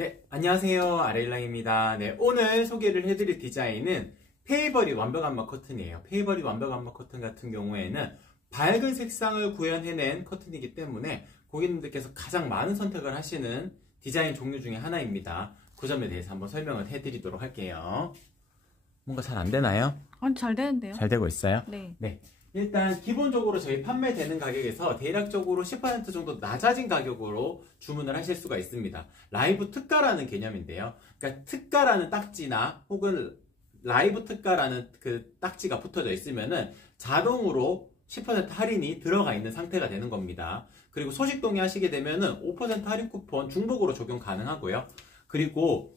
네, 안녕하세요. 아레일랑입니다. 네, 오늘 소개를 해드릴 디자인은 페이버릿 완벽안마 커튼이에요. 페이버릿 완벽안마 커튼 같은 경우에는 밝은 색상을 구현해낸 커튼이기 때문에 고객님들께서 가장 많은 선택을 하시는 디자인 종류 중에 하나입니다. 그 점에 대해서 한번 설명을 해드리도록 할게요. 뭔가 잘 안 되나요? 아니, 잘 되는데요? 잘 되고 있어요? 네. 네. 일단 기본적으로 저희 판매되는 가격에서 대략적으로 10% 정도 낮아진 가격으로 주문을 하실 수가 있습니다. 라이브 특가라는 개념인데요. 그러니까 특가라는 딱지나 혹은 라이브 특가라는 그 딱지가 붙어져 있으면은 자동으로 10% 할인이 들어가 있는 상태가 되는 겁니다. 그리고 소식 동의하시게 되면은 5% 할인 쿠폰 중복으로 적용 가능하고요. 그리고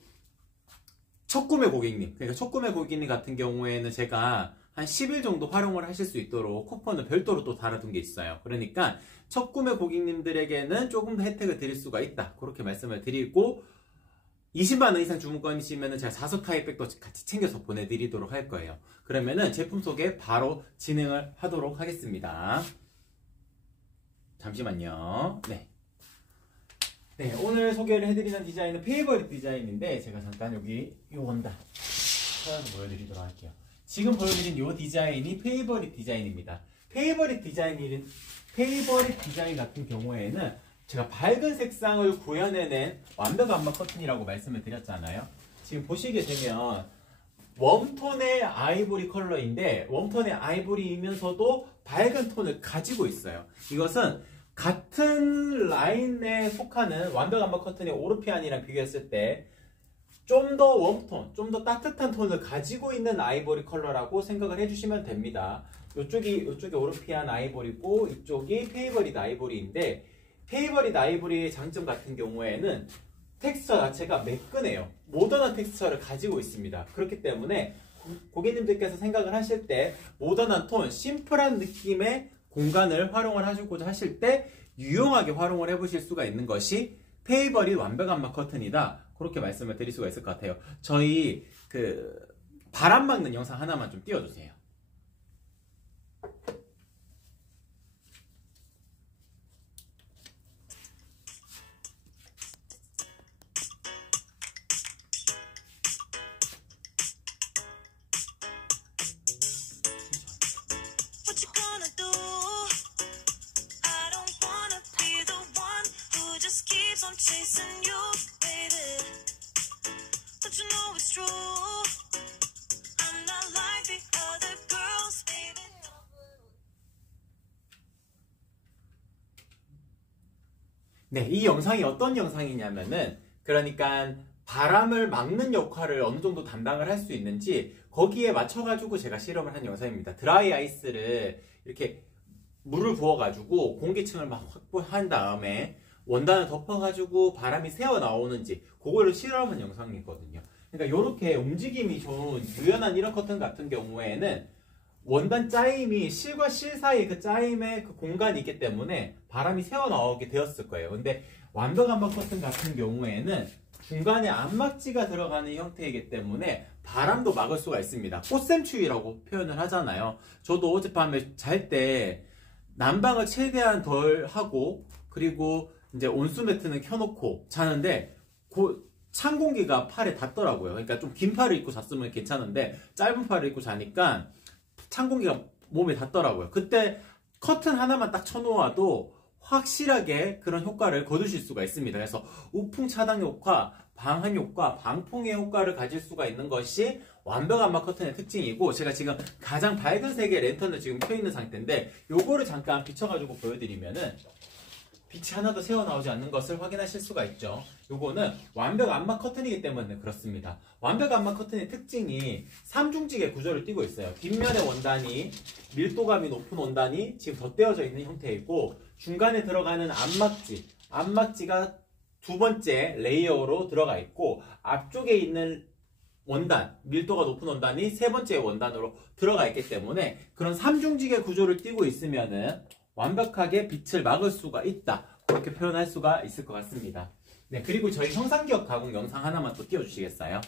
첫 구매 고객님, 그러니까 첫 구매 고객님 같은 경우에는 제가 한 10일 정도 활용을 하실 수 있도록 쿠폰을 별도로 또 달아둔 게 있어요. 그러니까 첫 구매 고객님들에게는 조금 더 혜택을 드릴 수가 있다. 그렇게 말씀을 드리고 20만원 이상 주문권이시면 제가 자석 타이백도 같이 챙겨서 보내드리도록 할 거예요. 그러면은 제품 소개 바로 진행을 하도록 하겠습니다. 잠시만요. 네. 네, 오늘 소개를 해드리는 디자인은 페이버릿 디자인인데 제가 잠깐 여기 이 원단 찾아서 보여드리도록 할게요. 지금 보여드린 이 디자인이 페이버릿 디자인입니다. 페이버릿 디자인 같은 경우에는 제가 밝은 색상을 구현해낸 완벽안마 커튼이라고 말씀을 드렸잖아요. 지금 보시게 되면 웜톤의 아이보리 컬러인데 웜톤의 아이보리이면서도 밝은 톤을 가지고 있어요. 이것은 같은 라인에 속하는 완벽안마 커튼의 오르피안이랑 비교했을 때 좀 더 웜톤, 좀 더 따뜻한 톤을 가지고 있는 아이보리 컬러라고 생각을 해주시면 됩니다. 이쪽이 오르피안 아이보리고 이쪽이 페이버릿 아이보리인데 페이버릿 아이보리의 장점 같은 경우에는 텍스처 자체가 매끈해요. 모던한 텍스처를 가지고 있습니다. 그렇기 때문에 고객님들께서 생각을 하실 때 모던한 톤, 심플한 느낌의 공간을 활용을 하시고자 하실 때 유용하게 활용을 해보실 수가 있는 것이 페이버릿 완벽안마 커튼이다. 그렇게 말씀을 드릴 수가 있을 것 같아요. 저희 바람 막는 영상 하나만 좀 띄워주세요. 네, 이 영상이 어떤 영상이냐면은 그러니까 바람을 막는 역할을 어느 정도 담당을 할 수 있는지 거기에 맞춰가지고 제가 실험을 한 영상입니다. 드라이 아이스를 이렇게 물을 부어가지고 공기층을 막 확보한 다음에 원단을 덮어가지고 바람이 새어 나오는지 그거를 실험한 영상이거든요. 그러니까 이렇게 움직임이 좋은 유연한 이런 커튼 같은 경우에는 원단 짜임이 실과 실 사이 그 짜임의 그 공간이 있기 때문에 바람이 새어 나오게 되었을 거예요. 근데 완벽안마 커튼 같은 경우에는 중간에 안막지가 들어가는 형태이기 때문에 바람도 막을 수가 있습니다. 꽃샘추위라고 표현을 하잖아요. 저도 어젯밤에 잘 때 난방을 최대한 덜 하고 그리고 이제 온수 매트는 켜놓고 자는데 찬 공기가 팔에 닿더라고요. 그러니까 좀 긴 팔을 입고 잤으면 괜찮은데 짧은 팔을 입고 자니까 찬 공기가 몸에 닿더라고요. 그때 커튼 하나만 딱 쳐놓아도 확실하게 그런 효과를 거두실 수가 있습니다. 그래서 우풍 차단 효과, 방한 효과, 방풍의 효과를 가질 수가 있는 것이 완벽안마 커튼의 특징이고 제가 지금 가장 밝은 색의 랜턴을 지금 켜있는 상태인데 요거를 잠깐 비춰가지고 보여드리면은 빛이 하나도 새어나오지 않는 것을 확인하실 수가 있죠. 요거는 완벽안마 커튼이기 때문에 그렇습니다. 완벽안마 커튼의 특징이 삼중직의 구조를 띠고 있어요. 뒷면의 원단이 밀도감이 높은 원단이 지금 덧대어져 있는 형태이고 중간에 들어가는 안막지가 두 번째 레이어로 들어가 있고 앞쪽에 있는 원단, 밀도가 높은 원단이 세 번째 원단으로 들어가 있기 때문에 그런 삼중직의 구조를 띠고 있으면은 완벽하게 빛을 막을 수가 있다. 그렇게 표현할 수가 있을 것 같습니다. 네, 그리고 저희 형상기억 가공 영상 하나만 또 띄워주시겠어요?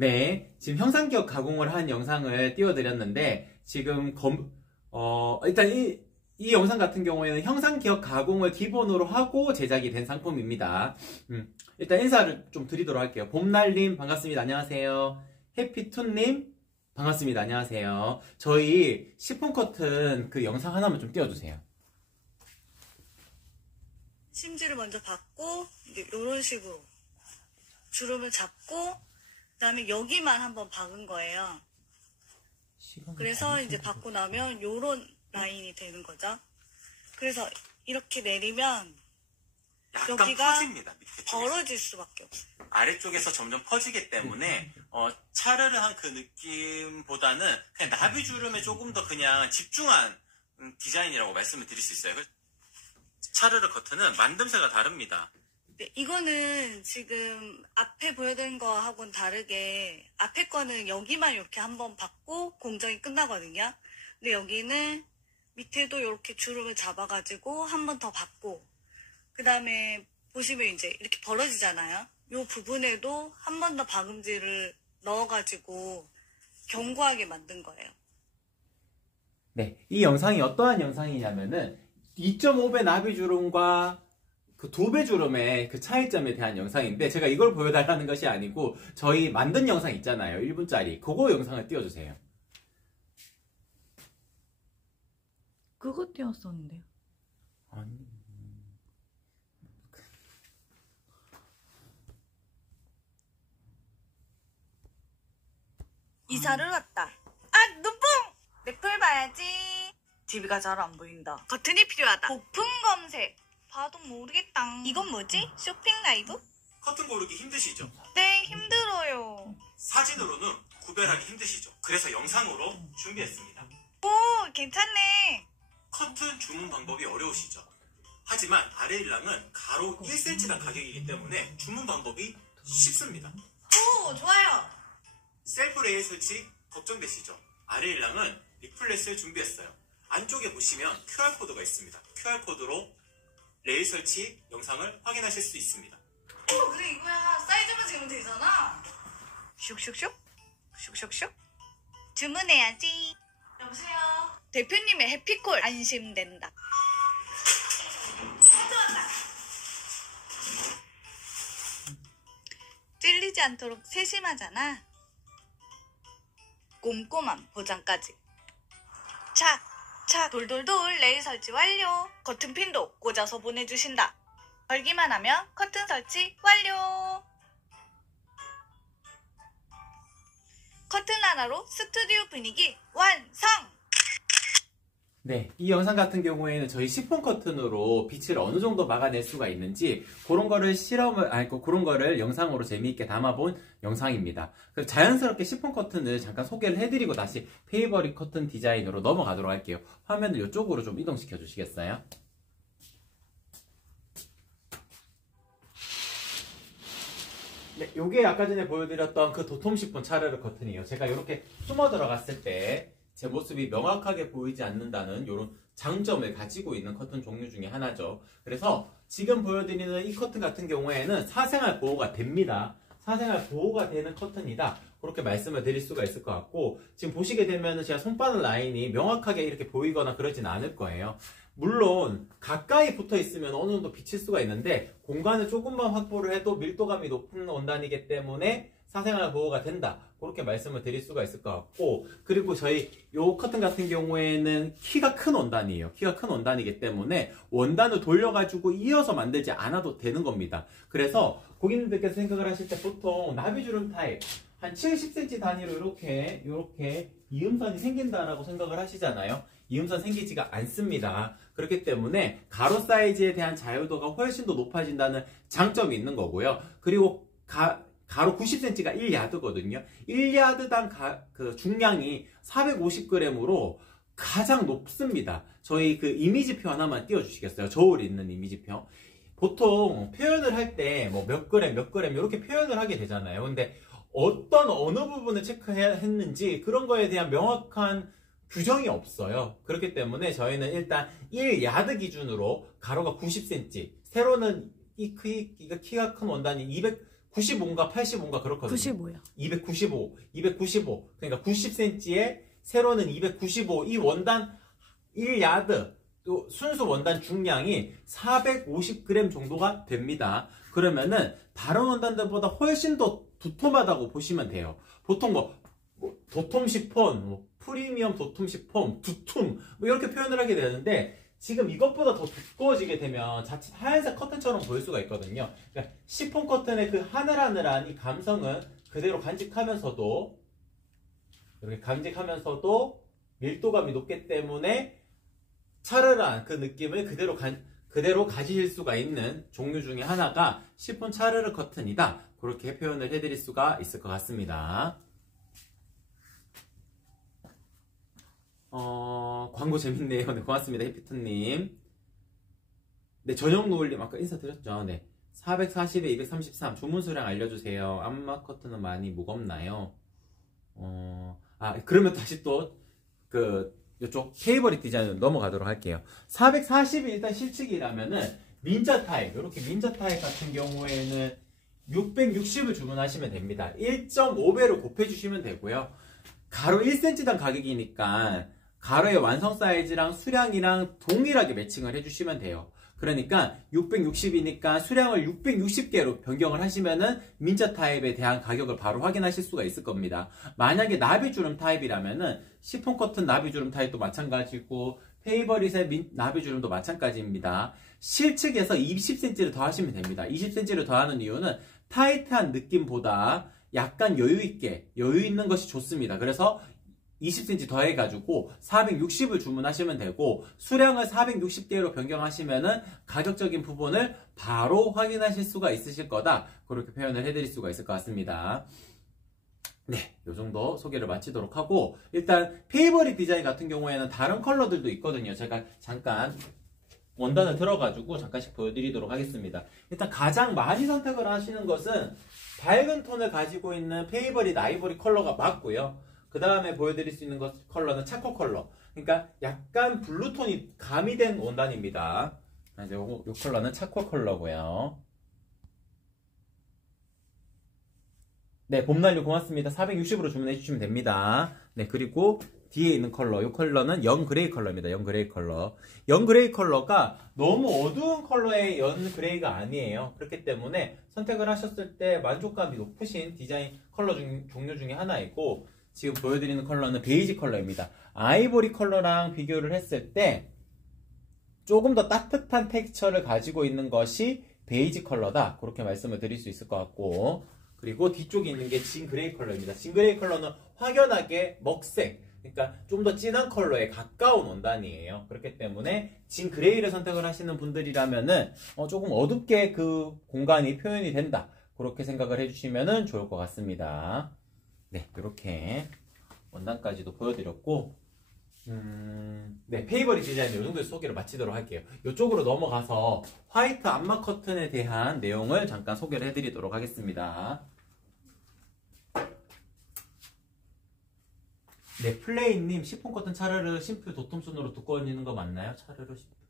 네, 지금 형상기억 가공을 한 영상을 띄워드렸는데, 지금 일단 이 영상 같은 경우에는 형상기억 가공을 기본으로 하고 제작이 된 상품입니다. 일단 인사를 좀 드리도록 할게요. 봄날님 반갑습니다. 안녕하세요. 해피툰님 반갑습니다. 안녕하세요. 저희 시폰 커튼 그 영상 하나만 좀 띄워주세요. 심지를 먼저 받고 이런 식으로 주름을 잡고 그다음에 여기만 한번 박은 거예요. 그래서 이제 받고 나면 요런 라인이 되는 거죠. 그래서 이렇게 내리면 약간 여기가 퍼집니다. 벌어질 수밖에 없어요. 아래쪽에서 점점 퍼지기 때문에 차르르한 그 느낌보다는 그냥 나비주름에 조금 더 그냥 집중한 디자인이라고 말씀을 드릴 수 있어요. 차르르 커튼은 만듦새가 다릅니다. 네, 이거는 지금 앞에 보여드린 거하고는 다르게 앞에 거는 여기만 이렇게 한번 받고 공정이 끝나거든요. 근데 여기는 밑에도 이렇게 주름을 잡아가지고 한 번 더 받고 그 다음에 보시면 이제 이렇게 벌어지잖아요. 이 부분에도 한 번 더 박음질을 넣어가지고 견고하게 만든 거예요. 네, 이 영상이 어떠한 영상이냐면은 2.5배 나비주름과 그 2배 주름의 그 차이점에 대한 영상인데, 제가 이걸 보여달라는 것이 아니고 저희 만든 영상 있잖아요. 1분짜리. 그거 영상을 띄워주세요. 그거 띄웠었는데요. 아니. 이사를 왔다. 아, 눈뽕! 넷플 봐야지. TV가 잘 안 보인다. 버튼이 필요하다. 고품 검색. 봐도 모르겠다. 이건 뭐지? 쇼핑 라이브? 커튼 고르기 힘드시죠? 네, 힘들어요. 사진으로는 구별하기 힘드시죠? 그래서 영상으로 준비했습니다. 오, 괜찮네. 커튼 주문 방법이 어려우시죠? 하지만 아레일랑은 가로 1cm당 가격이기 때문에 주문 방법이 쉽습니다. 오, 좋아요. 셀프 레일 설치 걱정되시죠? 아레일랑은 리플렛을 준비했어요. 안쪽에 보시면 QR코드가 있습니다. QR코드로 레일 설치 영상을 확인하실 수 있습니다. 오, 그래, 이거야. 사이즈만 재면 되잖아. 슉슉슉. 슉슉슉. 주문해야지. 여보세요. 대표님의 해피콜 안심된다. 가져왔다. 찔리지 않도록 세심하잖아. 꼼꼼한 보장까지. 착, 돌돌돌 레일 설치 완료. 커튼 핀도 꽂아서 보내주신다. 걸기만 하면 커튼 설치 완료. 커튼 하나로 스튜디오 분위기 완성! 네, 이 영상 같은 경우에는 저희 시폰 커튼으로 빛을 어느 정도 막아낼 수가 있는지 그런 거를 영상으로 재미있게 담아본 영상입니다. 그래서 자연스럽게 시폰 커튼을 잠깐 소개를 해드리고 다시 페이버릿 커튼 디자인으로 넘어가도록 할게요. 화면을 이쪽으로 좀 이동시켜 주시겠어요? 네, 요게 아까 전에 보여드렸던 그 도톰 시폰 차르르 커튼이에요. 제가 이렇게 숨어 들어갔을 때 제 모습이 명확하게 보이지 않는다는 이런 장점을 가지고 있는 커튼 종류 중에 하나죠. 그래서 지금 보여드리는 이 커튼 같은 경우에는 사생활 보호가 됩니다. 사생활 보호가 되는 커튼이다. 그렇게 말씀을 드릴 수가 있을 것 같고, 지금 보시게 되면 제가 손바늘 라인이 명확하게 이렇게 보이거나 그러진 않을 거예요. 물론 가까이 붙어 있으면 어느 정도 비칠 수가 있는데 공간을 조금만 확보를 해도 밀도감이 높은 원단이기 때문에 사생활 보호가 된다. 그렇게 말씀을 드릴 수가 있을 것 같고, 그리고 저희 요 커튼 같은 경우에는 키가 큰 원단이에요. 키가 큰 원단이기 때문에 원단을 돌려가지고 이어서 만들지 않아도 되는 겁니다. 그래서 고객님들께서 생각을 하실 때 보통 나비주름 타입 한 70cm 단위로 이렇게 이음선이 생긴다라고 생각을 하시잖아요. 이음선 생기지가 않습니다. 그렇기 때문에 가로 사이즈에 대한 자유도가 훨씬 더 높아진다는 장점이 있는 거고요. 그리고 가로 90cm가 1야드거든요. 1야드당 그 중량이 450g으로 가장 높습니다. 저희 그 이미지표 하나만 띄워주시겠어요? 저울이 있는 이미지표. 보통 표현을 할 때 뭐 몇 그램 이렇게 표현을 하게 되잖아요. 근데 어느 부분을 체크했는지 그런 거에 대한 명확한 규정이 없어요. 그렇기 때문에 저희는 일단 1야드 기준으로 가로가 90cm, 세로는 키가 큰 원단이 95인가 85인가 그렇거든요. 95요. 295. 그러니까 90cm에 세로는 295. 이 원단 1야드, 또 순수 원단 중량이 450g 정도가 됩니다. 그러면은 다른 원단들보다 훨씬 더 두툼하다고 보시면 돼요. 보통 도톰 시폰, 프리미엄 도톰 시폰, 두툼 이렇게 표현을 하게 되는데 지금 이것보다 더 두꺼워지게 되면 자칫 하얀색 커튼처럼 보일 수가 있거든요. 그러니까 시폰 커튼의 그 하늘하늘한 이 감성은 그대로 간직하면서도 이렇게 간직하면서도 밀도감이 높기 때문에 차르르한 그 느낌을 그대로 가지실 수가 있는 종류 중에 하나가 시폰 차르르 커튼이다. 그렇게 표현을 해드릴 수가 있을 것 같습니다. 광고 재밌네요. 네, 고맙습니다. 해피투님. 네, 전용 노을님 아까 인사드렸죠. 네. 440에 233 주문 수량 알려주세요. 암막 커튼은 많이 무겁나요? 그러면 다시 또 이쪽 페이버릿 디자인으로 넘어가도록 할게요. 440이 일단 실측이라면은 민자 타입, 이렇게 민자 타입 같은 경우에는 660을 주문하시면 됩니다. 1.5배로 곱해주시면 되고요. 가로 1cm당 가격이니까 가로의 완성 사이즈랑 수량이랑 동일하게 매칭을 해주시면 돼요. 그러니까 660이니까 수량을 660개로 변경을 하시면은 민자 타입에 대한 가격을 바로 확인하실 수가 있을 겁니다. 만약에 나비주름 타입이라면은 시폰 커튼 나비주름 타입도 마찬가지고 페이버릿의 나비주름도 마찬가지입니다. 실측에서 20cm를 더하시면 됩니다. 20cm를 더하는 이유는 타이트한 느낌보다 약간 여유 있는 것이 좋습니다. 그래서 20cm 더해가지고 460을 주문하시면 되고 수량을 460개로 변경하시면은 가격적인 부분을 바로 확인하실 수가 있으실 거다. 그렇게 표현을 해드릴 수가 있을 것 같습니다. 네, 이 정도 소개를 마치도록 하고 일단 페이버릿 디자인 같은 경우에는 다른 컬러들도 있거든요. 제가 잠깐 원단을 들어가지고 잠깐씩 보여드리도록 하겠습니다. 일단 가장 많이 선택을 하시는 것은 밝은 톤을 가지고 있는 페이버릿 아이보리 컬러가 맞고요. 그 다음에 보여드릴 수 있는 컬러는 차코 컬러. 그러니까 약간 블루톤이 가미된 원단입니다. 이제 요 컬러는 차코 컬러고요. 네, 봄날류 고맙습니다. 460으로 주문해 주시면 됩니다. 네, 그리고 뒤에 있는 컬러, 이 컬러는 영 그레이 컬러입니다. 영 그레이 컬러. 영 그레이 컬러가 너무 어두운 컬러의 연 그레이가 아니에요. 그렇기 때문에 선택을 하셨을 때 만족감이 높으신 디자인 컬러 종류 중에 하나이고 지금 보여드리는 컬러는 베이지 컬러입니다. 아이보리 컬러랑 비교를 했을 때 조금 더 따뜻한 텍스처를 가지고 있는 것이 베이지 컬러다. 그렇게 말씀을 드릴 수 있을 것 같고 그리고 뒤쪽에 있는 게 진 그레이 컬러입니다. 진 그레이 컬러는 확연하게 먹색, 그러니까 좀 더 진한 컬러에 가까운 원단이에요. 그렇기 때문에 진 그레이를 선택을 하시는 분들이라면은 조금 어둡게 그 공간이 표현이 된다. 그렇게 생각을 해주시면 좋을 것 같습니다. 네, 이렇게 원단까지도 보여드렸고 네, 페이버릿 디자인 이 정도의 소개를 마치도록 할게요. 이쪽으로 넘어가서 화이트 암막 커튼에 대한 내용을 잠깐 소개를 해드리도록 하겠습니다. 네, 플레이님 시폰 커튼 차르르 심플 도톰순으로 두꺼워지는 거 맞나요? 차르르 심플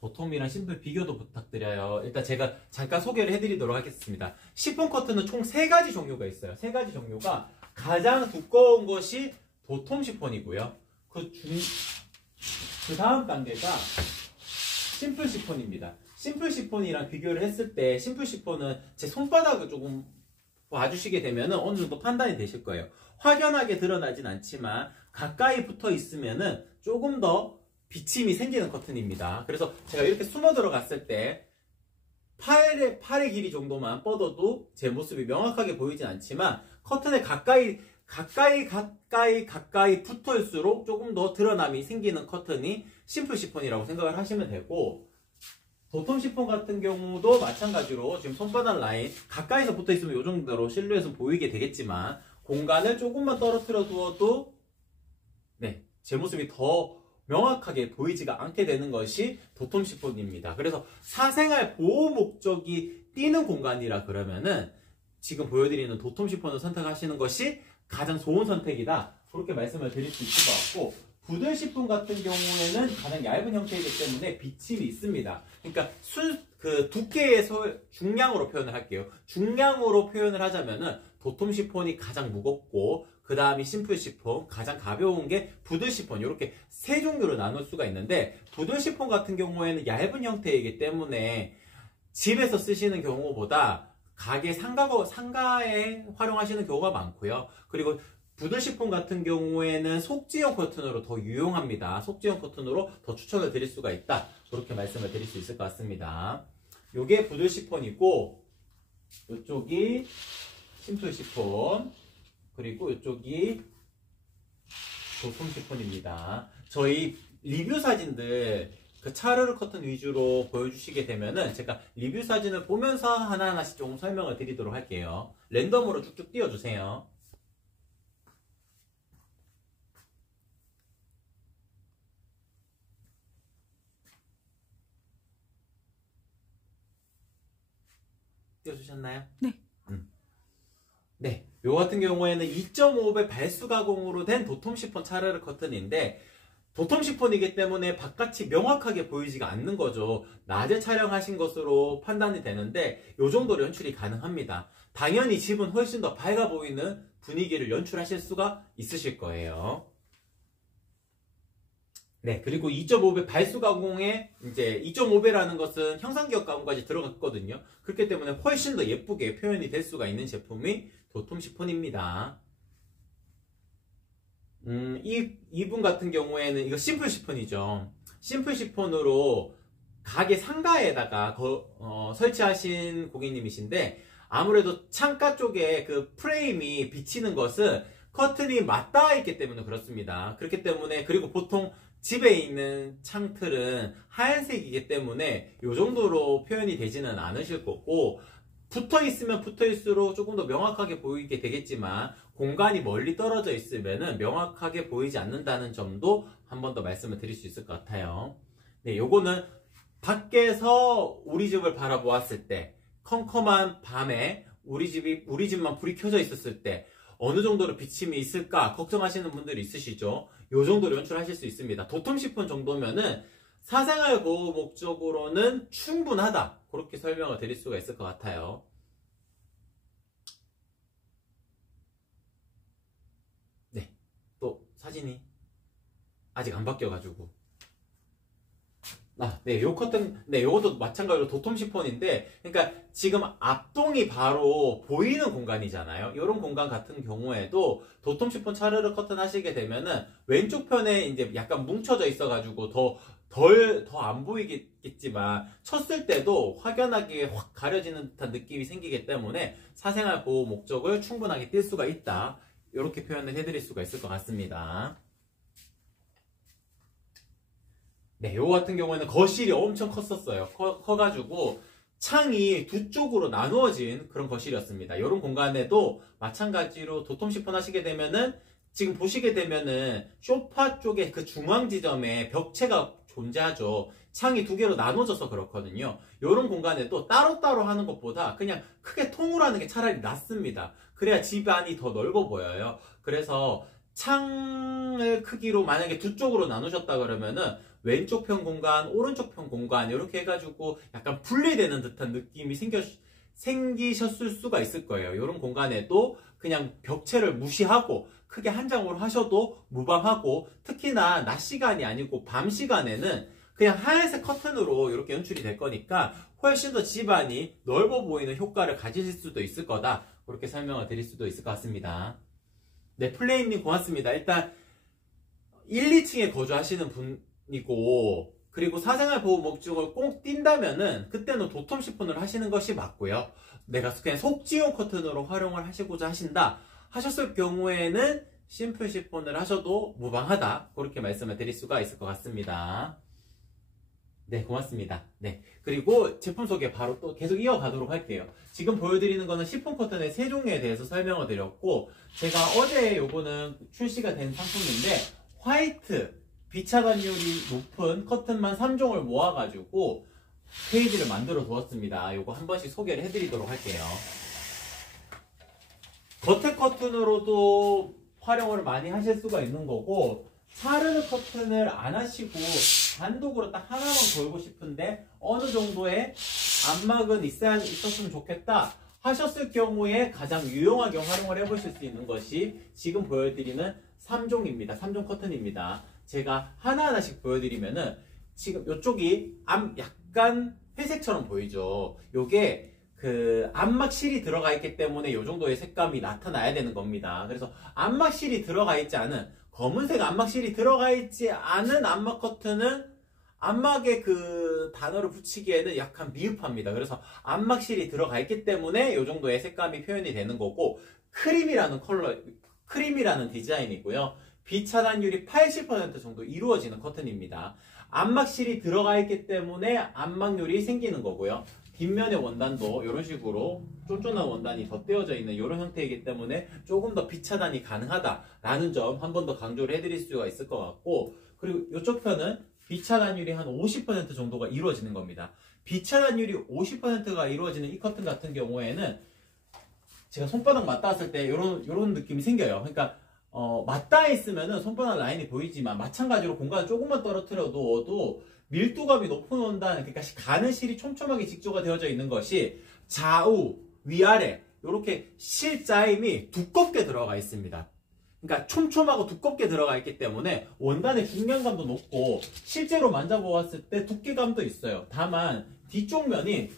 도톰이랑 심플 비교도 부탁드려요. 일단 제가 잠깐 소개를 해드리도록 하겠습니다. 시폰 커튼은 총 3가지 종류가 있어요. 3가지 종류가 가장 두꺼운 것이 도톰 시폰이고요. 그 다음 단계가 심플 시폰입니다. 심플 시폰이랑 비교를 했을 때 심플 시폰은 제 손바닥을 조금 봐주시게 되면 어느 정도 판단이 되실 거예요. 확연하게 드러나진 않지만 가까이 붙어 있으면은 조금 더 비침이 생기는 커튼입니다. 그래서 제가 이렇게 숨어 들어갔을 때 팔의 길이 정도만 뻗어도 제 모습이 명확하게 보이진 않지만 커튼에 가까이 붙어있을수록 조금 더 드러남이 생기는 커튼이 심플 시폰이라고 생각을 하시면 되고 도톰 시폰 같은 경우도 마찬가지로 지금 손바닥 라인 가까이서 붙어있으면 이 정도로 실루엣은 보이게 되겠지만 공간을 조금만 떨어뜨려 두어도 네, 제 모습이 더 명확하게 보이지가 않게 되는 것이 도톰 시폰입니다. 그래서 사생활 보호 목적이 띄는 공간이라 그러면은 지금 보여드리는 도톰 시폰을 선택하시는 것이 가장 좋은 선택이다. 그렇게 말씀을 드릴 수 있을 것 같고 부들 시폰 같은 경우에는 가장 얇은 형태이기 때문에 비침이 있습니다. 그러니까 그 두께의 중량으로 표현을 할게요. 중량으로 표현을 하자면은 도톰 시폰이 가장 무겁고 그 다음이 심플 시폰, 가장 가벼운 게 부들 시폰, 이렇게 세 종류로 나눌 수가 있는데 부들 시폰 같은 경우에는 얇은 형태이기 때문에 집에서 쓰시는 경우보다 가게 상가에 활용하시는 경우가 많고요. 그리고 부들 시폰 같은 경우에는 속지형 커튼으로 더 유용합니다. 속지형 커튼으로 더 추천을 드릴 수가 있다. 그렇게 말씀을 드릴 수 있을 것 같습니다. 요게 부들 시폰이고 이쪽이 심플 시폰, 그리고 이쪽이 도톰 시폰입니다. 저희 리뷰 사진들 그 차르르 커튼 위주로 보여주시게 되면은 제가 리뷰 사진을 보면서 하나하나씩 조금 설명을 드리도록 할게요. 랜덤으로 쭉쭉 띄워주세요. 띄워주셨나요? 네. 네, 요 같은 경우에는 2.5배 발수 가공으로 된 도톰 시폰 차르르 커튼인데 도톰 시폰이기 때문에 바깥이 명확하게 보이지가 않는 거죠. 낮에 촬영하신 것으로 판단이 되는데 요 정도로 연출이 가능합니다. 당연히 집은 훨씬 더 밝아 보이는 분위기를 연출하실 수가 있으실 거예요. 네, 그리고 2.5배 발수 가공에 이제 2.5배라는 것은 형상기억 가공까지 들어갔거든요. 그렇기 때문에 훨씬 더 예쁘게 표현이 될 수가 있는 제품이 도톰 시폰입니다. 이분 같은 경우에는 이거 심플 시폰이죠. 심플 시폰으로 가게 상가에다가 설치하신 고객님이신데 아무래도 창가 쪽에 그 프레임이 비치는 것은 커튼이 맞닿아 있기 때문에 그렇습니다. 그렇기 때문에 그리고 보통 집에 있는 창틀은 하얀색이기 때문에 이 정도로 표현이 되지는 않으실 거고 붙어 있으면 붙어 있을수록 조금 더 명확하게 보이게 되겠지만 공간이 멀리 떨어져 있으면은 명확하게 보이지 않는다는 점도 한 번 더 말씀을 드릴 수 있을 것 같아요. 네, 요거는 밖에서 우리 집을 바라보았을 때 컴컴한 밤에 우리 집만 불이 켜져 있었을 때 어느 정도로 비침이 있을까 걱정하시는 분들이 있으시죠. 요 정도로 연출하실 수 있습니다. 도톰 시폰 정도면은 사생활 보호 목적으로는 충분하다. 그렇게 설명을 드릴 수가 있을 것 같아요. 네, 또 사진이 아직 안 바뀌어가지고 네, 요 커튼, 네, 요것도 마찬가지로 도톰 시폰인데, 그러니까 지금 앞동이 바로 보이는 공간이잖아요. 이런 공간 같은 경우에도 도톰 시폰 차르르 커튼 하시게 되면은 왼쪽 편에 이제 약간 뭉쳐져 있어가지고 더 안 보이겠지만 쳤을 때도 확연하게 확 가려지는 듯한 느낌이 생기기 때문에 사생활 보호 목적을 충분하게 띌 수가 있다. 이렇게 표현을 해드릴 수가 있을 것 같습니다. 네, 요거 같은 경우에는 거실이 엄청 컸었어요. 커가지고 창이 두 쪽으로 나누어진 그런 거실이었습니다. 이런 공간에도 마찬가지로 도톰 시폰 하시게 되면은 지금 보시게 되면은 소파 쪽에 그 중앙 지점에 벽체가 존재하죠. 창이 두 개로 나눠져서 그렇거든요. 이런 공간에도 따로따로 하는 것보다 그냥 크게 통으로 하는 게 차라리 낫습니다. 그래야 집안이 더 넓어 보여요. 그래서 창을 크기로 만약에 두 쪽으로 나누셨다 그러면은 왼쪽 편 공간, 오른쪽 편 공간 이렇게 해가지고 약간 분리되는 듯한 느낌이 생기셨을 수가 있을 거예요. 이런 공간에도 그냥 벽체를 무시하고 크게 한 장으로 하셔도 무방하고 특히나 낮 시간이 아니고 밤 시간에는 그냥 하얀색 커튼으로 이렇게 연출이 될 거니까 훨씬 더 집안이 넓어 보이는 효과를 가지실 수도 있을 거다. 그렇게 설명을 드릴 수도 있을 것 같습니다. 네, 플레임님 고맙습니다. 일단 1, 2층에 거주하시는 분이고 그리고 사생활 보호 목적을 꼭 띈다면은 그때는 도톰 시폰을 하시는 것이 맞고요. 내가 그냥 속지용 커튼으로 활용을 하시고자 하신다 하셨을 경우에는 심플 시폰을 하셔도 무방하다. 그렇게 말씀을 드릴 수가 있을 것 같습니다. 네, 고맙습니다. 네, 그리고 제품 소개 바로 또 계속 이어가도록 할게요. 지금 보여드리는 거는 시폰 커튼의 세 종류에 대해서 설명을 드렸고 제가 어제 요거는 출시가 된 상품인데 화이트 비차단율이 높은 커튼만 3종을 모아가지고 페이지를 만들어 두었습니다. 요거 한 번씩 소개를 해드리도록 할게요. 겉에 커튼으로도 활용을 많이 하실 수가 있는 거고 차르르 커튼을 안 하시고 단독으로 딱 하나만 걸고 싶은데 어느 정도의 안막은 있었으면 좋겠다 하셨을 경우에 가장 유용하게 활용을 해보실 수 있는 것이 지금 보여드리는 3종입니다. 3종 커튼입니다. 제가 하나하나씩 보여드리면은 지금 이쪽이 약간 회색처럼 보이죠. 요게 그 안막실이 들어가 있기 때문에 이 정도의 색감이 나타나야 되는 겁니다. 그래서 안막실이 들어가 있지 않은 검은색 안막실이 들어가 있지 않은 안막 커튼은 안막에 그 단어를 붙이기에는 약간 미흡합니다. 그래서 안막실이 들어가 있기 때문에 이 정도의 색감이 표현이 되는 거고 크림이라는 디자인이고요. 빛 차단율이 80% 정도 이루어지는 커튼입니다. 안막실이 들어가 있기 때문에 안막률이 생기는 거고요. 뒷면의 원단도 이런 식으로 쫀쫀한 원단이 덧대어져 있는 이런 형태이기 때문에 조금 더 빛 차단이 가능하다라는 점 한 번 더 강조를 해드릴 수가 있을 것 같고, 그리고 이쪽 편은 빛 차단율이 한 50% 정도가 이루어지는 겁니다. 빛 차단율이 50%가 이루어지는 이 커튼 같은 경우에는 제가 손바닥 맞닿았을 때 이런 느낌이 생겨요. 그러니까 맞닿아 있으면은 손바닥 라인이 보이지만 마찬가지로 공간을 조금만 떨어뜨려도 밀도감이 높은 원단, 그러니까 가는 실이 촘촘하게 직조가 되어져 있는 것이 좌우, 위아래 이렇게 실 짜임이 두껍게 들어가 있습니다. 그러니까 촘촘하고 두껍게 들어가 있기 때문에 원단의 중량감도 높고 실제로 만져보았을 때 두께감도 있어요. 다만 뒤쪽 면이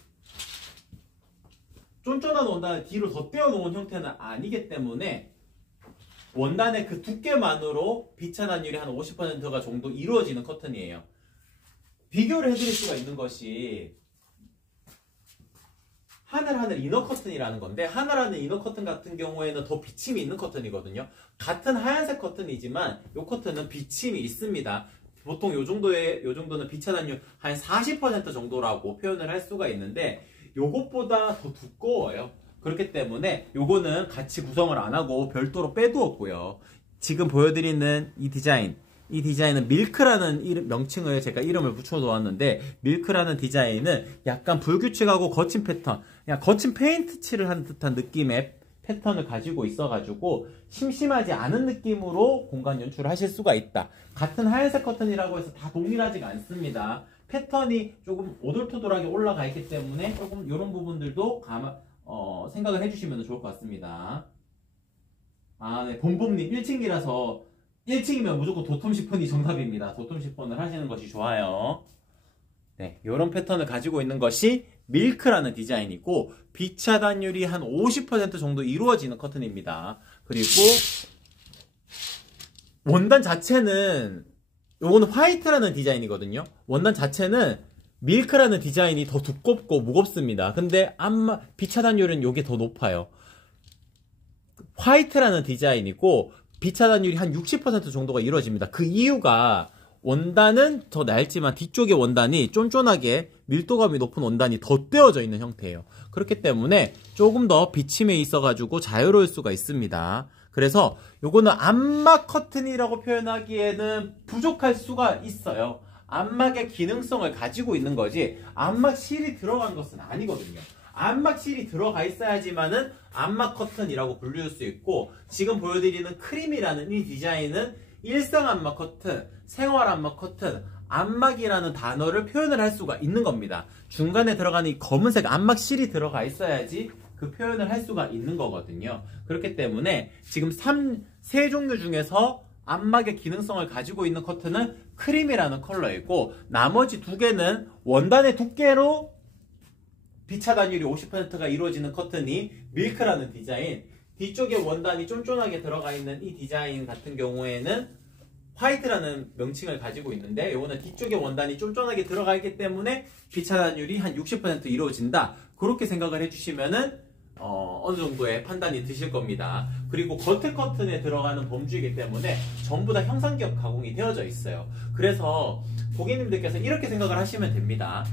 쫀쫀한 원단을 뒤로 덧대어 놓은 형태는 아니기 때문에 원단의 그 두께만으로 빛 차단율이 한 50%가 정도 이루어지는 커튼이에요. 비교를 해드릴 수가 있는 것이 하늘하늘 이너 커튼이라는 건데, 하늘하늘 이너 커튼 같은 경우에는 더 비침이 있는 커튼이거든요. 같은 하얀색 커튼이지만 이 커튼은 비침이 있습니다. 보통 요 정도는 빛 차단율 한 40% 정도라고 표현을 할 수가 있는데 요것보다 더 두꺼워요. 그렇기 때문에 요거는 같이 구성을 안 하고 별도로 빼두었고요. 지금 보여드리는 이 디자인은 밀크라는 명칭을 제가 이름을 붙여 놓았는데, 밀크라는 디자인은 약간 불규칙하고 거친 패턴, 그냥 거친 페인트 칠을 한 듯한 느낌의 패턴을 가지고 있어가지고 심심하지 않은 느낌으로 공간 연출을 하실 수가 있다. 같은 하얀색 커튼이라고 해서 다 동일하지가 않습니다. 패턴이 조금 오돌토돌하게 올라가 있기 때문에 조금 이런 부분들도 생각을 해주시면 좋을 것 같습니다. 네, 봄봄님 1층이라서 1층이면 무조건 도톰 시폰이 정답입니다. 도톰 시폰을 하시는 것이 좋아요. 네, 이런 패턴을 가지고 있는 것이 밀크라는 디자인이고 빛 차단율이 한 50% 정도 이루어지는 커튼입니다. 그리고 원단 자체는 요거는 화이트라는 디자인이거든요. 원단 자체는 밀크라는 디자인이 더 두껍고 무겁습니다. 근데 빛 차단율은 요게 더 높아요. 화이트라는 디자인이고 빛 차단율이 한 60% 정도가 이루어집니다. 그 이유가 원단은 더 얇지만 뒤쪽의 원단이 쫀쫀하게 밀도감이 높은 원단이 덧대어져 있는 형태예요. 그렇기 때문에 조금 더 비침에 있어가지고 자유로울 수가 있습니다. 그래서 요거는 안막 커튼이라고 표현하기에는 부족할 수가 있어요. 안막의 기능성을 가지고 있는 거지 안막 실이 들어간 것은 아니거든요. 안막 실이 들어가 있어야지만은 안막 커튼이라고 불릴 수 있고, 지금 보여드리는 크림이라는 이 디자인은 일상 안막 커튼, 생활 안막 커튼, 안막이라는 단어를 표현을 할 수가 있는 겁니다. 중간에 들어가는 이 검은색 안막 실이 들어가 있어야지 그 표현을 할 수가 있는 거거든요. 그렇기 때문에 지금 세 종류 중에서 안막의 기능성을 가지고 있는 커튼은 크림이라는 컬러이고, 나머지 두 개는 원단의 두께로 빛 차단율이 50%가 이루어지는 커튼이 밀크라는 디자인, 뒤쪽에 원단이 쫀쫀하게 들어가 있는 이 디자인 같은 경우에는 화이트라는 명칭을 가지고 있는데, 이거는 뒤쪽에 원단이 쫀쫀하게 들어가 있기 때문에 빛 차단율이 한 60% 이루어진다. 그렇게 생각을 해주시면은 어느 정도의 판단이 드실 겁니다. 그리고 겉에 커튼에 들어가는 범주이기 때문에 전부 다 형상기업 가공이 되어져 있어요. 그래서 고객님들께서 이렇게 생각을 하시면 됩니다.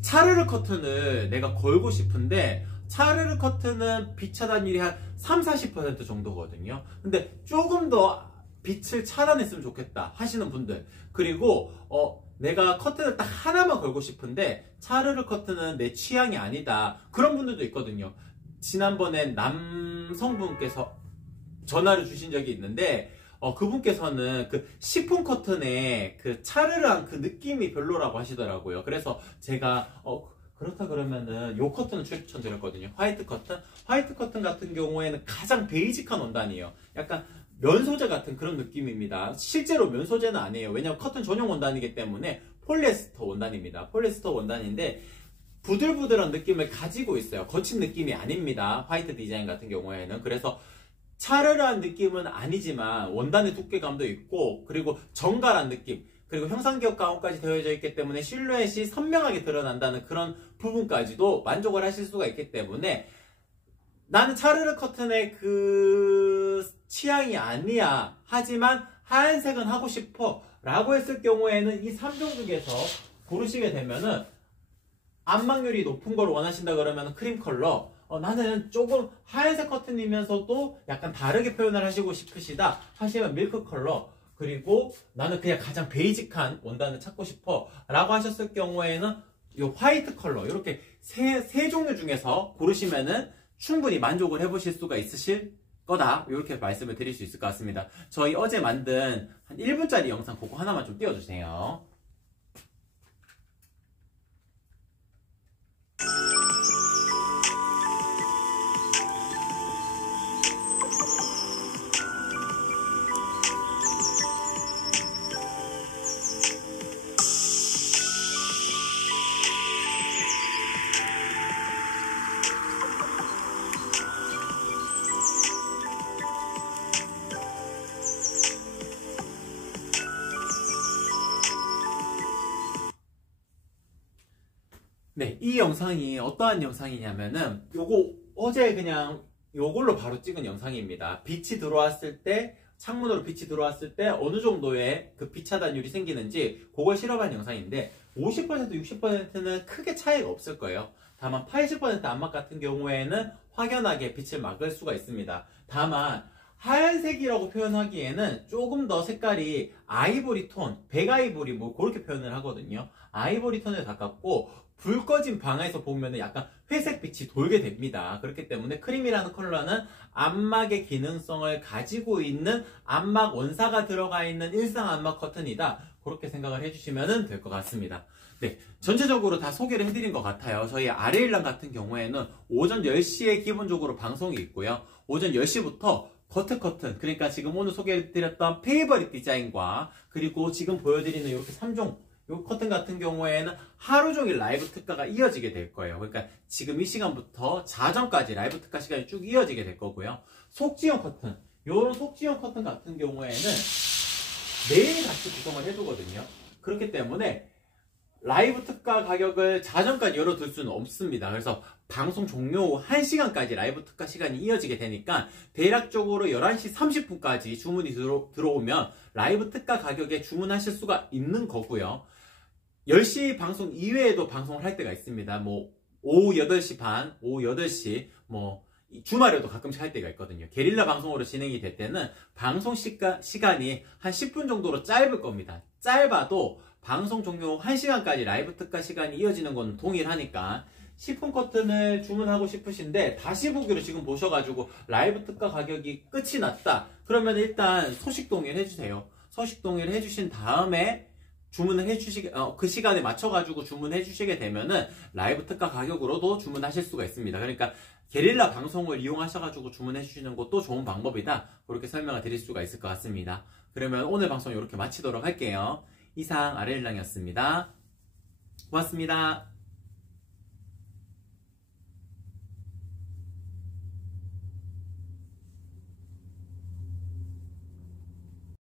차르르 커튼을 내가 걸고 싶은데 차르르 커튼은 빛 차단율이 한 30-40% 정도거든요. 근데 조금 더 빛을 차단했으면 좋겠다 하시는 분들, 그리고 내가 커튼을 딱 하나만 걸고 싶은데 차르르 커튼은 내 취향이 아니다, 그런 분들도 있거든요. 지난번에 남성분께서 전화를 주신 적이 있는데 그분께서는 그 시폰 커튼의 그 차르르한 그 느낌이 별로라고 하시더라고요. 그래서 제가 그렇다 그러면은 요 커튼을 추천드렸거든요. 화이트 커튼. 화이트 커튼 같은 경우에는 가장 베이직한 원단이에요. 약간 면 소재 같은 그런 느낌입니다. 실제로 면 소재는 아니에요. 왜냐면 커튼 전용 원단이기 때문에 폴리에스터 원단입니다. 폴리에스터 원단인데 부들부들한 느낌을 가지고 있어요. 거친 느낌이 아닙니다. 화이트 디자인 같은 경우에는. 그래서 차르르한 느낌은 아니지만 원단의 두께감도 있고, 그리고 정갈한 느낌, 그리고 형상기업 가공까지 되어져 있기 때문에 실루엣이 선명하게 드러난다는 그런 부분까지도 만족을 하실 수가 있기 때문에 나는 차르르 커튼의 그 취향이 아니야, 하지만 하얀색은 하고 싶어 라고 했을 경우에는 이 3종 중에서 고르시게 되면은, 안막률이 높은 걸 원하신다 그러면 크림 컬러, 나는 조금 하얀색 커튼이면서도 약간 다르게 표현을 하시고 싶으시다 하시면 밀크 컬러, 그리고 나는 그냥 가장 베이직한 원단을 찾고 싶어 라고 하셨을 경우에는 이 화이트 컬러, 이렇게 세 종류 중에서 고르시면은 충분히 만족을 해보실 수가 있으실 거다, 이렇게 말씀을 드릴 수 있을 것 같습니다. 저희 어제 만든 한 1분짜리 영상 그거 하나만 좀 띄워주세요. 네, 이 영상이 어떠한 영상이냐면은 요거 어제 그냥 요걸로 바로 찍은 영상입니다. 빛이 들어왔을 때, 창문으로 빛이 들어왔을 때 어느 정도의 그 빛 차단율이 생기는지 그걸 실험한 영상인데 50% 60%는 크게 차이가 없을 거예요. 다만 80% 안막 같은 경우에는 확연하게 빛을 막을 수가 있습니다. 다만 하얀색이라고 표현하기에는 조금 더 색깔이 아이보리 톤, 백아이보리 뭐 그렇게 표현을 하거든요. 아이보리 톤에 가깝고 불 꺼진 방에서 보면 약간 회색 빛이 돌게 됩니다. 그렇기 때문에 크림이라는 컬러는 안막의 기능성을 가지고 있는 안막 원사가 들어가 있는 일상 안막 커튼이다, 그렇게 생각을 해주시면 될 것 같습니다. 네, 전체적으로 다 소개를 해드린 것 같아요. 저희 아레일랑 같은 경우에는 오전 10시에 기본적으로 방송이 있고요. 오전 10시부터 겉에 커튼, 그러니까 지금 오늘 소개해드렸던 페이버릿 디자인과 그리고 지금 보여드리는 이렇게 3종 요 커튼 같은 경우에는 하루 종일 라이브 특가가 이어지게 될 거예요. 그러니까 지금 이 시간부터 자정까지 라이브 특가 시간이 쭉 이어지게 될 거고요. 속지형 커튼, 요런 속지형 커튼 같은 경우에는 매일 같이 구성을 해두거든요. 그렇기 때문에 라이브 특가 가격을 자정까지 열어둘 수는 없습니다. 그래서 방송 종료 후 1시간까지 라이브 특가 시간이 이어지게 되니까 대략적으로 11시 30분까지 주문이 들어오면 라이브 특가 가격에 주문하실 수가 있는 거고요. 10시 방송 이외에도 방송을 할 때가 있습니다. 뭐 오후 8시 반, 오후 8시, 뭐 주말에도 가끔씩 할 때가 있거든요. 게릴라 방송으로 진행이 될 때는 방송 시간이 한 10분 정도로 짧을 겁니다. 짧아도 방송 종료 후 1시간까지 라이브 특가 시간이 이어지는 건 동일하니까 시폰 커튼을 주문하고 싶으신데 다시 보기로 지금 보셔가지고 라이브 특가 가격이 끝이 났다, 그러면 일단 소식 동의를 해주세요. 소식 동의를 해주신 다음에 주문을 해주시게, 그 시간에 맞춰가지고 주문해 주시게 되면은 라이브 특가 가격으로도 주문하실 수가 있습니다. 그러니까 게릴라 방송을 이용하셔가지고 주문해 주시는 것도 좋은 방법이다, 그렇게 설명을 드릴 수가 있을 것 같습니다. 그러면 오늘 방송 이렇게 마치도록 할게요. 이상 아레일랑이었습니다. 고맙습니다.